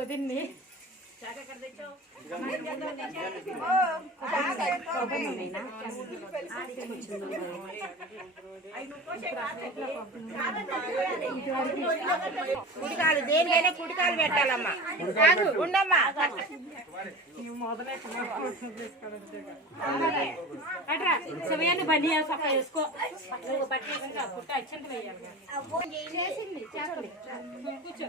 వదిన్ని కుడికాలు దేనికైనా కుడికాలు పెట్టాలమ్మా. ఉండమ్మా అట్రా సమయాన్ని బండి సొక్క వేసుకో బట్టి పుట్ట అచ్చంత వేయాలి కూర్చో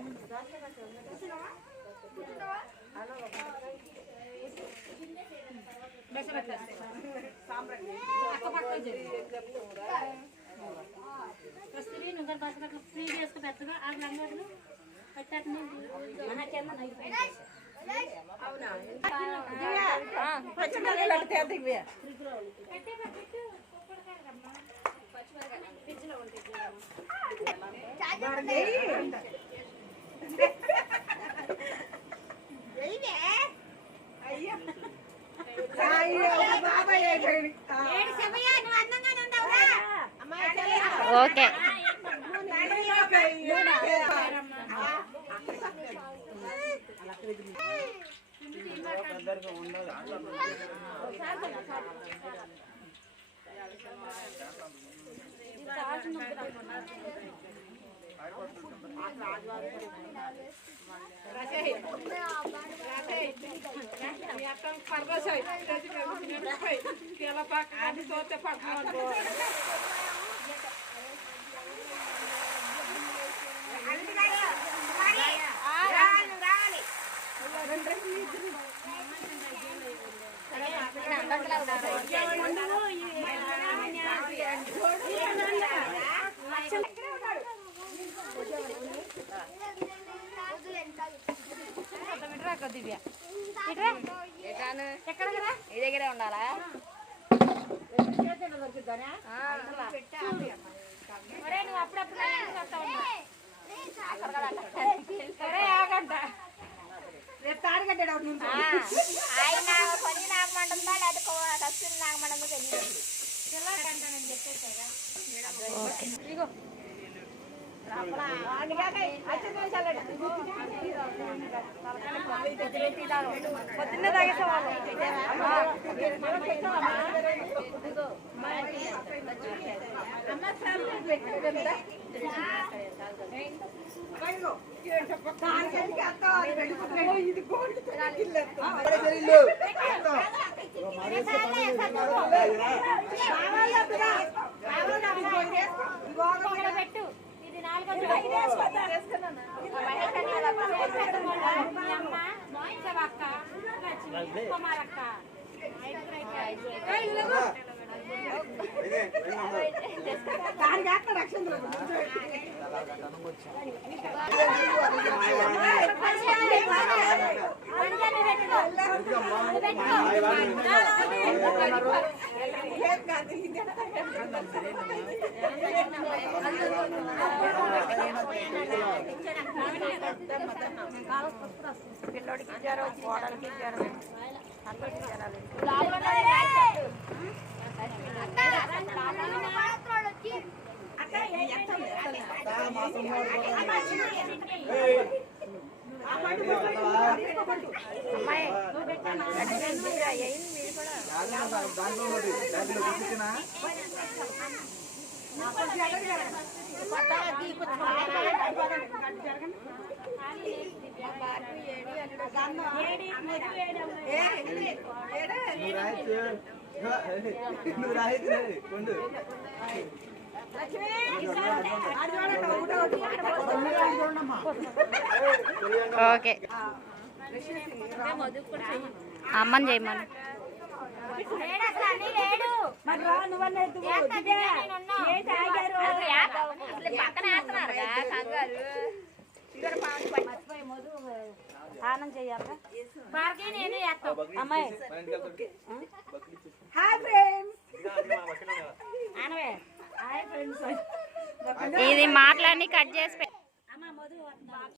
వస్తుంది నువ్వు బస్సు ఫ్రీ చేసుకో పెద్దగా ఆ లంగాలు పెట్టాను ఓకే దివ్య ఈ దగ్గరే ఉండాలా నువ్వు అప్పుడప్పుడు ఆయన పని నాగమంటుందా లేదా కస్తూరి నాగమంటుందో తెలియదు. పొద్దున్నే తాగేసేవాళ్ళు. పెట్టు ఇది 4 అక్క కుమారక్క పిల్లోడికి ఇచ్చారు, కోడలికి ఇచ్చారు, అందరికి ఇచ్చారు. అమ్మాయి ఓకే అమ్మని చేయమని స్నానం చేయాలి అమ్మాయి. ఇది మాటలన్నీ కట్ చేసి